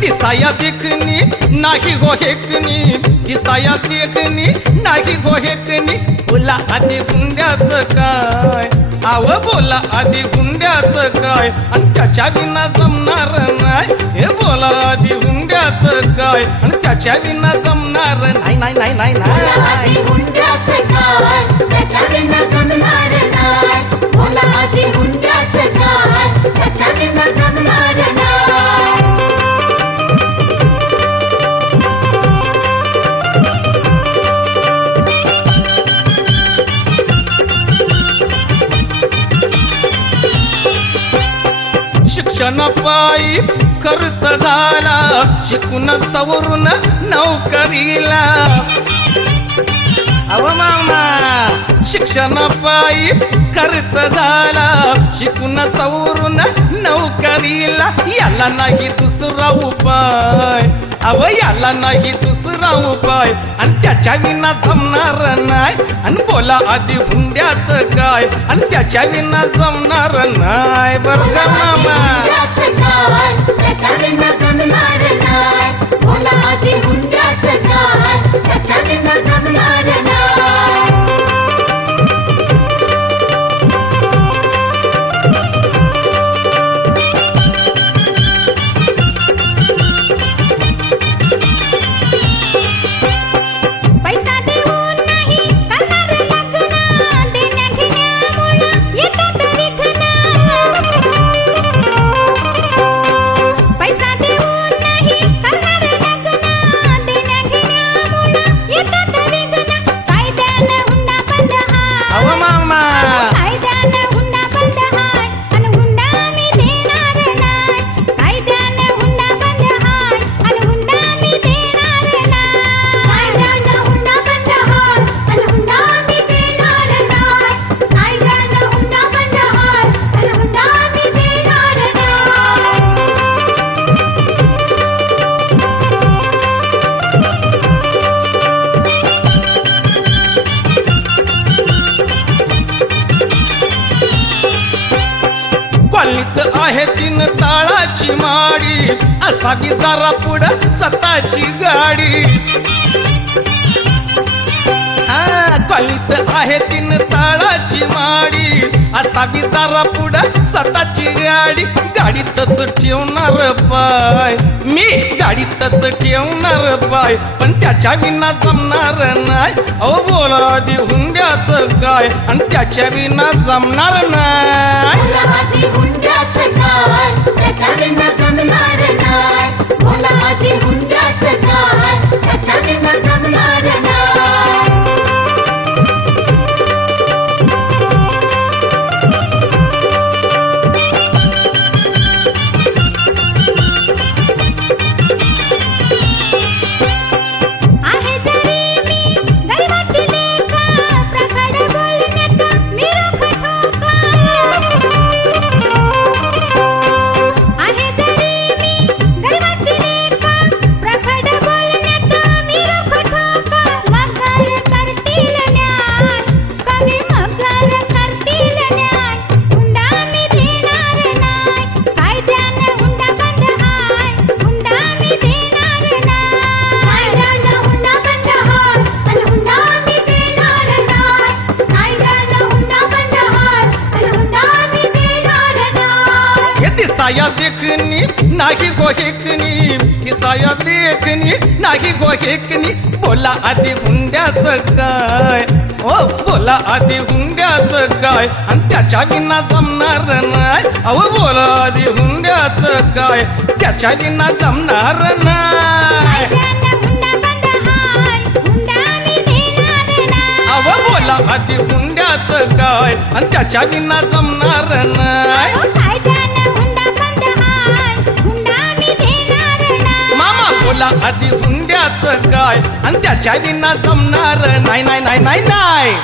दिसाया देखनी नाही गो हेकनी, दिसाया देखनी नाही गो हेकनी, बोला आधी हुंड्याचं काय, आव बोला आधी हुंड्याचं काय, आणि त्याच्या विना जमणार नाही. हे बोला आधी हुंड्याचं काय, आणि त्याच्या विना जमणार नाही नाही नाही नाही नाही. हुंड्याचं काय, त्याच्या विना जमणार नाही. बोला आधी हुंड्याचं काय, त्याच्या विना जमणार नाही. शिक्षण पायी खर्च झाला, शिकून सवरून नोकरीला. अव मामा शिक्षण पायी खर्च झाला, शिकून सवरून नोकरीला. याला नाही दुसरा उपाय, अव याला नाही दुसरा उपाय, आणि त्याच्या विना जमणार नाही. आणि बोला आधी हुंड्याचं काय, आणि त्याच्या विना जमणार नाही. बरं का मामा. त्याच्या विना जमणार नाही. बोला आधी हुंड्याचं काय, त्याच्या विना जमणार नाही. आहे 3 ताळाची माडी, असावी जरा पुढं स्वतःची गाडी. कॉलीत आहे 3 ताळाची माडी, असावी जरा पुढं स्वतःची गाडी. गाडीतच ठेवणार पाय, मी गाडीतच ठेवणार पाय, पण त्याच्या विना जमणार नाही. अहो बोला आधी हुंड्याचं काय, आणि त्याच्या विना जमणार नाही. त्याच्या विना जमणार नाही. बोला आधी हुंड्याचं काय, त्याच्या विना जमणार नाही. दिसाया देखनी नाही गो हेकनी, दिसाया देखनी नाही गो हेकनी, बोला आधी हुंड्याचं काय, ओ बोला आधी हुंड्याचं काय, आणि त्याच्या विना जमणार नाही. अहो बोला आधी हुंड्याचं काय, त्याच्या विना जमणार नाही. अहो बोला आधी हुंड्याचं काय, आणि त्याच्या विना जमणार नाही. बोला आधी हुंड्याचं काय, आणि त्याच्या विना जमणार नाही नाही नाही नाही नाही.